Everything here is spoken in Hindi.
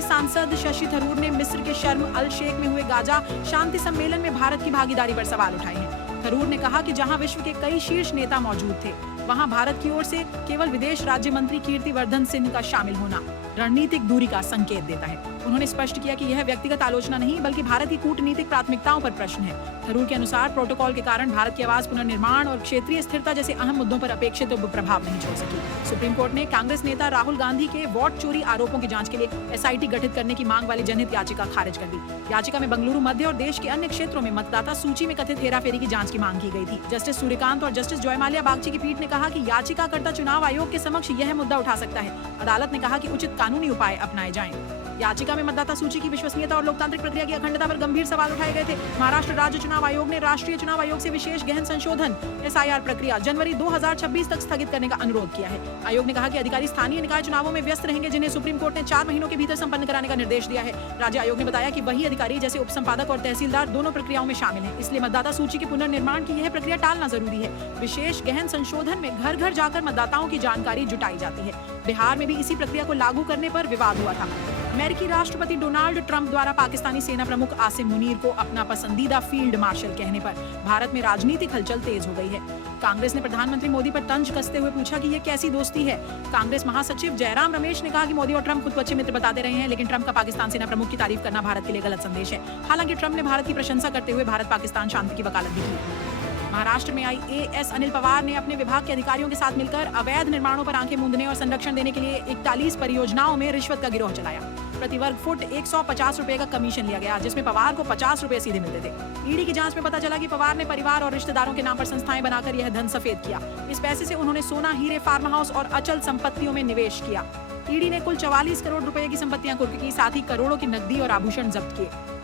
कांग्रेस सांसद शशि थरूर ने मिस्र के शर्म अल शेख में हुए गाजा शांति सम्मेलन में भारत की भागीदारी पर सवाल उठाए हैं। थरूर ने कहा कि जहां विश्व के कई शीर्ष नेता मौजूद थे, वहां भारत की ओर से केवल विदेश राज्य मंत्री कीर्तिवर्धन सिंह का शामिल होना रणनीतिक दूरी का संकेत देता है। उन्होंने स्पष्ट किया कि यह व्यक्तिगत आलोचना नहीं बल्कि भारत की कूटनीतिक प्राथमिकताओं पर प्रश्न है। थरूर के अनुसार प्रोटोकॉल के कारण भारत की आवाज पुनर्निर्माण और क्षेत्रीय स्थिरता जैसे अहम मुद्दों पर अपेक्षित प्रभाव नहीं छोड़ सकी। सुप्रीम कोर्ट ने कांग्रेस नेता राहुल गांधी के वोट चोरी आरोपों की जांच के लिए एसआईटी गठित करने की मांग वाली जनहित याचिका खारिज कर दी। याचिका में बंगलुरु मध्य और देश के अन्य क्षेत्रों में मतदाता सूची में कथित हेराफेरी की जांच की मांग की गई थी। जस्टिस सूर्यकांत और जस्टिस जयमाल्या बागची की पीठ ने कहा कि याचिकाकर्ता चुनाव आयोग के समक्ष यह मुद्दा उठा सकता है। अदालत ने कहा कि उचित कानूनी उपाय अपनाए जाएं। याचिका में मतदाता सूची की विश्वसनीयता और लोकतांत्रिक प्रक्रिया की अखंडता पर गंभीर सवाल उठाए गए थे। महाराष्ट्र राज्य चुनाव आयोग ने राष्ट्रीय चुनाव आयोग से विशेष गहन संशोधन एसआईआर प्रक्रिया जनवरी 2026 तक स्थगित करने का अनुरोध किया है। आयोग ने कहा कि अधिकारी स्थानीय निकाय चुनावों में व्यस्त रहेंगे, जिन्हें सुप्रीम कोर्ट ने 4 महीनों के भीतर संपन्न कराने का निर्देश दिया है। राज्य आयोग ने बताया कि वही अधिकारी जैसे उप संपादक और तहसीलदार दोनों प्रक्रियाओं में शामिल हैं, इसलिए मतदाता सूची के पुनर्निर्माण की यह प्रक्रिया टालना जरूरी है। विशेष गहन संशोधन में घर घर जाकर मतदाताओं की जानकारी जुटाई जाती है। बिहार में भी इसी प्रक्रिया को लागू करने पर विवाद हुआ था। अमेरिकी राष्ट्रपति डोनाल्ड ट्रंप द्वारा पाकिस्तानी सेना प्रमुख आसिम मुनीर को अपना पसंदीदा फील्ड मार्शल कहने पर भारत में राजनीतिक हलचल तेज हो गई है। कांग्रेस ने प्रधानमंत्री मोदी पर तंज कसते हुए पूछा कि ये कैसी दोस्ती है। कांग्रेस महासचिव जयराम रमेश ने कहा कि मोदी और ट्रंप खुद को अच्छे मित्र बताते रहे हैं, लेकिन ट्रंप का पाकिस्तान सेना प्रमुख की तारीफ करना भारत के लिए गलत संदेश है। हालांकि ट्रंप ने भारत की प्रशंसा करते हुए भारत पाकिस्तान शांति की वकालत भी की। महाराष्ट्र में आईएएस अनिल पवार ने अपने विभाग के अधिकारियों के साथ मिलकर अवैध निर्माणों पर आंखें मूंदने और संरक्षण देने के लिए 41 परियोजनाओं में रिश्वत का गिरोह चलाया। प्रति वर्ग फुट 150 रुपए का कमीशन लिया गया, जिसमें पवार को 50 रुपए सीधे मिलते थे। ईडी की जांच में पता चला कि पवार ने परिवार और रिश्तेदारों के नाम पर संस्थाएं बनाकर यह धन सफेद किया। इस पैसे से उन्होंने सोना, हीरे, फार्म हाउस और अचल संपत्तियों में निवेश किया। ईडी ने कुल 44 करोड़ रुपए की संपत्तियां कुर्क की, साथ ही करोड़ों की नकदी और आभूषण जब्त किए।